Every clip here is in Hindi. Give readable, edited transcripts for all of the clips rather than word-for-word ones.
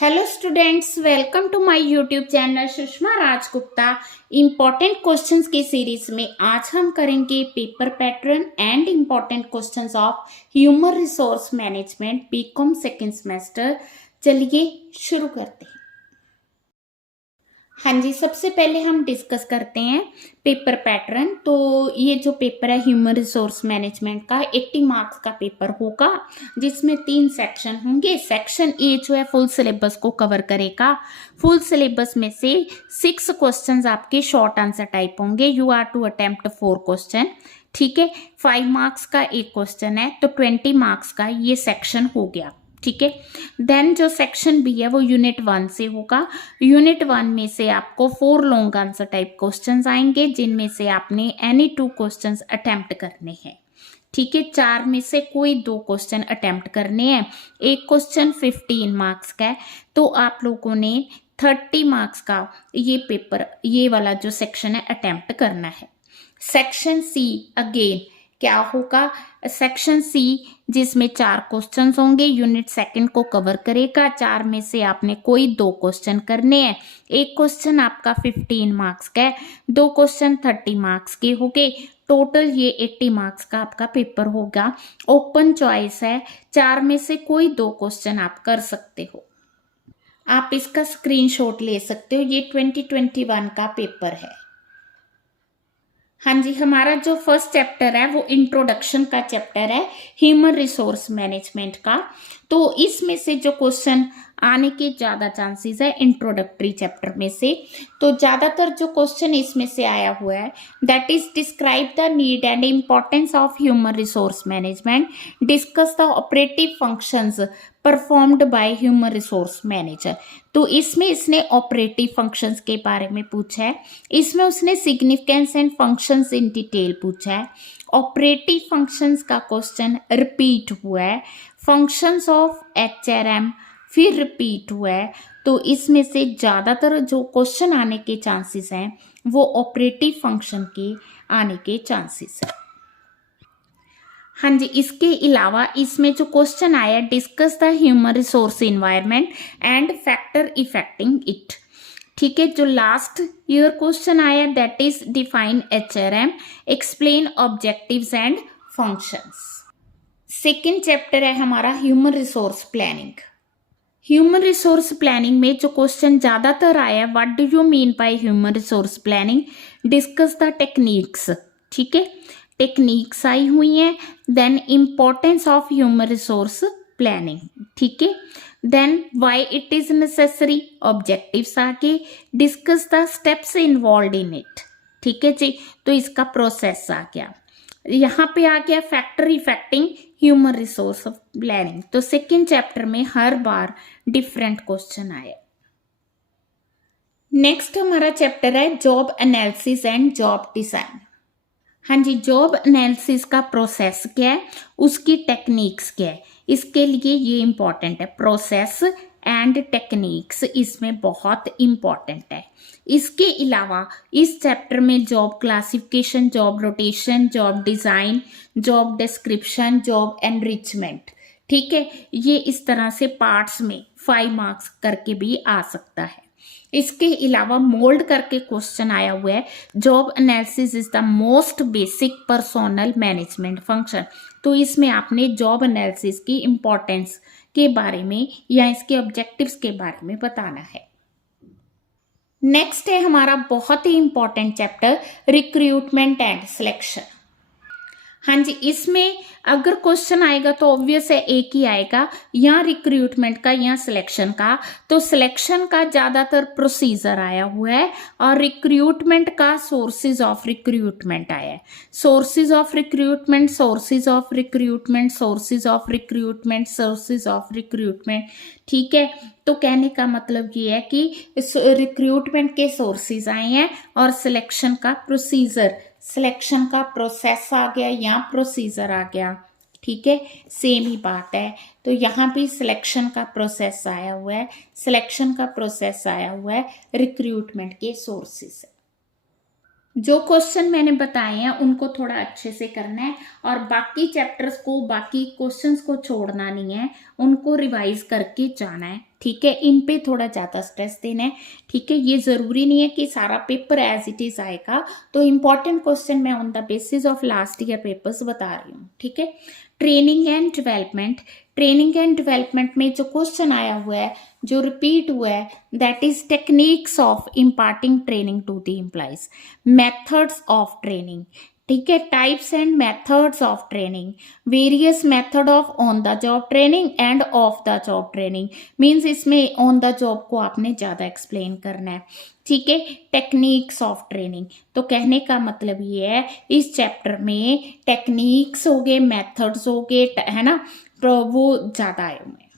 Hello students, welcome to my YouTube channel Sushma Rajgupta. Important questions की सीरीज में आज हम करेंगे paper pattern and important questions of human resource management BCom second semester. चलिए शुरू करते हैं। हाँ जी, सबसे पहले हम डिस्कस करते हैं पेपर पैटर्न। तो ये जो पेपर है ह्यूमन रिसोर्स मैनेजमेंट का 80 मार्क्स का पेपर होगा, जिसमें 3 सेक्शन होंगे। सेक्शन ए जो है फुल सिलेबस को कवर करेगा। फुल सिलेबस में से 6 क्वेश्चंस आपके शॉर्ट आंसर टाइप होंगे। You are to attempt 4 question, ठीक है। 5 मार्क्स का एक क्वेश्चन है, तो 20 मार्क्स का ये सेक्शन हो गया, ठीक है। देन जो सेक्शन बी है वो यूनिट 1 से होगा। यूनिट 1 में से आपको 4 लॉन्ग आंसर टाइप क्वेश्चंस आएंगे, जिनमें से आपने एनी 2 क्वेश्चंस अटेम्प्ट करने हैं, ठीक है। 4 में से कोई 2 क्वेश्चन अटेम्प्ट करने हैं। एक क्वेश्चन 15 मार्क्स का है, तो आप लोगों ने 30 मार्क्स का ये पेपर, ये वाला जो सेक्शन है अटेम्प्ट करना है। सेक्शन सी अगेन क्या होगा? सेक्शन सी जिसमें 4 क्वेश्चंस होंगे, यूनिट सेकंड को कवर करेगा। 4 में से आपने कोई 2 क्वेश्चन करने हैं। एक क्वेश्चन आपका 15 मार्क्स का है, 2 क्वेश्चन 30 मार्क्स के हो गए। टोटल ये 80 मार्क्स का आपका पेपर होगा। ओपन चॉइस है, 4 में से कोई 2 क्वेश्चन आप कर सकते हो। आप इसका स्क्रीनशॉट ले सकते हो। ये 2021 का पेपर है। हाँ जी, हमारा जो फर्स्ट चैप्टर है वो इंट्रोडक्शन का चैप्टर है ह्यूमन रिसोर्स मैनेजमेंट का। तो इसमें से जो क्वेश्चन आने के ज़्यादा चांसेस है इंट्रोडक्टरी चैप्टर में से। तो ज़्यादातर जो क्वेश्चन इसमें से आया हुआ है, that is describe the need and importance of human resource management, discuss the operative functions performed by human resource manager. तो इसमें इसने ऑपरेटिव फंक्शंस के बारे में पूछा है। इसमें उसने significance and functions in detail पूछा है। ऑपरेटिव फंक्शंस का क्वेश्चन रिपीट हुआ है। फंक्शंस ऑफ एचआरएम फिर रिपीट हुआ है। तो इसमें से ज़्यादातर जो क्वेश्चन आने के चांसेस हैं वो ऑपरेटिव फंक्शन के आने के चांसेस है। हाँ जी, इसके अलावा इसमें जो क्वेश्चन आया, discuss the human resource environment and factor affecting it, ठीक है। जो लास्ट ईयर क्वेश्चन आया, that is define HRM, explain objectives and functions. Second chapter है हमारा human resource planning. Human resource planning में जो क्वेश्चन ज़्यादातर आया, what do you mean by human resource planning, discuss the techniques, ठीक है। टेक्निक्स आई हुई हैं। Then importance of human resource planning, ठीक है। Then why it is necessary, objectives आगे, discuss the steps involve in it, ठीक है जी। तो इसका प्रोसेस आ गया। यहाँ पे आ गया factor affecting human resource planning. तो सेकेंड चैप्टर में हर बार डिफरेंट क्वेश्चन आए। नेक्स्ट हमारा चैप्टर है job analysis and job design. हाँ जी, जॉब एनालिसिस का प्रोसेस क्या है, उसकी टेक्निक्स क्या है, इसके लिए ये इंपॉर्टेंट है। प्रोसेस एंड टेक्निक्स इसमें बहुत इंपॉर्टेंट है। इसके अलावा इस चैप्टर में job classification, job rotation, job design, job description, job enrichment, ठीक है। ये इस तरह से पार्ट्स में 5 मार्क्स करके भी आ सकता है। इसके अलावा मोल्ड करके क्वेश्चन आया हुआ है, job analysis is the most basic personnel management function. तो इसमें आपने जॉब एनालिसिस की इंपॉर्टेंस के बारे में या इसके ऑब्जेक्टिव्स के बारे में बताना है। नेक्स्ट है हमारा बहुत ही important chapter recruitment and selection. हाँ जी, इसमें अगर क्वेश्चन आएगा तो ऑब्वियस है एक ही आएगा, या रिक्रूटमेंट का या सिलेक्शन का। तो सिलेक्शन का ज़्यादातर प्रोसीजर आया हुआ है और रिक्रूटमेंट का सोर्सेज ऑफ रिक्रूटमेंट आया है। Sources of recruitment, sources of recruitment, sources of recruitment, sources of recruitment, ठीक है। तो कहने का मतलब ये है कि रिक्रूटमेंट के सोर्सेज आए हैं और सिलेक्शन का प्रोसीजर, सिलेक्शन का प्रोसेस आ गया या प्रोसीजर आ गया, ठीक है, सेम ही बात है। तो यहाँ भी सिलेक्शन का प्रोसेस आया हुआ है, सिलेक्शन का प्रोसेस आया हुआ है रिक्रूटमेंट के सोर्सेज से। जो क्वेश्चन मैंने बताए हैं उनको थोड़ा अच्छे से करना है और बाकी चैप्टर्स को, बाकी क्वेश्चंस को छोड़ना नहीं है, उनको रिवाइज करके जाना है। ठीक है, इन पे थोड़ा ज़्यादा स्ट्रेस देना है। ठीक है, ये ज़रूरी नहीं है कि सारा पेपर एज इट इज़ आएगा, तो इम्पॉर्टेंट क्वेश्चन मैं on the basis of last year papers बता रही हूँ। ठीक है, training and development, training and development में जो क्वेश्चन आया हुआ है, जो रिपीट हुआ है, that is techniques of imparting training to the employees, methods of training. ठीक है, types and methods of training, various method of on the job training and off the job training, means इसमें ऑन द जॉब को आपने ज़्यादा एक्सप्लेन करना है। ठीक है, टेक्निक्स ऑफ ट्रेनिंग, तो कहने का मतलब ये है इस चैप्टर में टेक्निक्स हो गए, मेथड्स हो गए, है ना, तो वो ज़्यादा आए हुए हैं।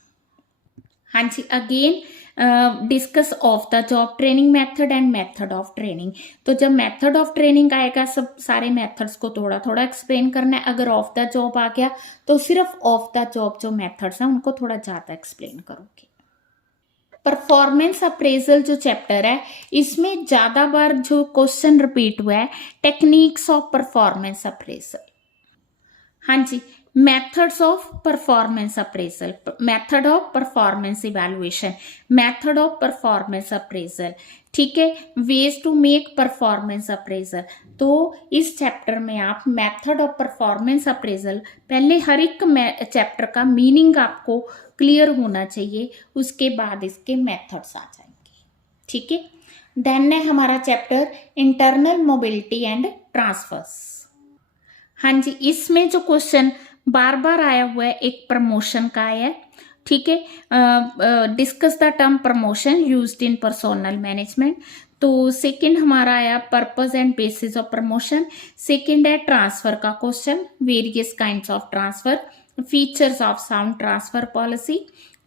हाँ जी, again discuss of the job training method and method of training, तो जब मेथड ऑफ ट्रेनिंग आएगा सब सारे मेथड्स को थोड़ा थोड़ा एक्सप्लेन करना है। अगर ऑफ द जॉब आ गया तो सिर्फ ऑफ द जॉब जो मेथड्स हैं उनको थोड़ा ज़्यादा एक्सप्लेन करोगे। परफॉर्मेंस अप्रेजल जो चैप्टर है, इसमें ज़्यादा बार जो क्वेश्चन रिपीट हुआ है, टेक्निक्स ऑफ परफॉर्मेंस अप्रेजल। हाँ जी, methods of performance appraisal, method of performance evaluation, method of performance appraisal. ठीक है, ways to make performance appraisal, तो इस चैप्टर में आप मेथड ऑफ परफॉर्मेंस अप्रेजल, पहले हर एक चैप्टर का मीनिंग आपको क्लियर होना चाहिए, उसके बाद इसके मेथड्स आ जाएंगे। ठीक है, देन है हमारा chapter internal mobility and transverse. हाँ जी, इसमें जो क्वेश्चन बार बार आया हुआ है एक प्रमोशन का है। ठीक है, discuss the term promotion used in personnel management. तो सेकंड हमारा आया purpose and bases of promotion. Second है ट्रांसफर का question, various kinds of transfer, features of sound transfer policy.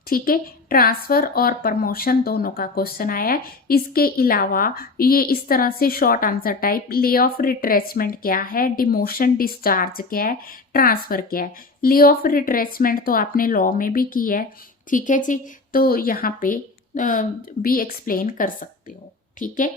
ठीक है, ट्रांसफर और प्रमोशन दोनों का क्वेश्चन आया है। इसके अलावा ये इस तरह से short answer type, lay off retrenchment क्या है, डिमोशन डिस्चार्ज क्या है, ट्रांसफर क्या है। ले ऑफ रिट्रेचमेंट तो आपने लॉ में भी की है। ठीक है जी, तो यहाँ पे भी एक्सप्लेन कर सकते हो। ठीक है,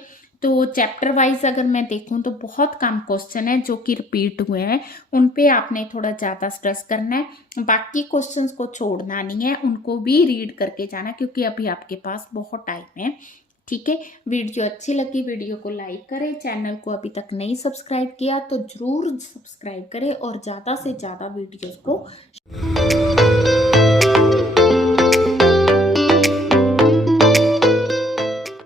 तो चैप्टर वाइज अगर मैं देखूं तो बहुत कम क्वेश्चन है जो कि रिपीट हुए हैं, उन पे आपने थोड़ा ज़्यादा स्ट्रेस करना है। बाकी क्वेश्चंस को छोड़ना नहीं है, उनको भी रीड करके जाना, क्योंकि अभी आपके पास बहुत टाइम है। ठीक है, वीडियो अच्छी लगी वीडियो को लाइक करें, चैनल को अभी तक नहीं सब्सक्राइब किया तो ज़रूर सब्सक्राइब करें और ज़्यादा से ज़्यादा वीडियोज़ को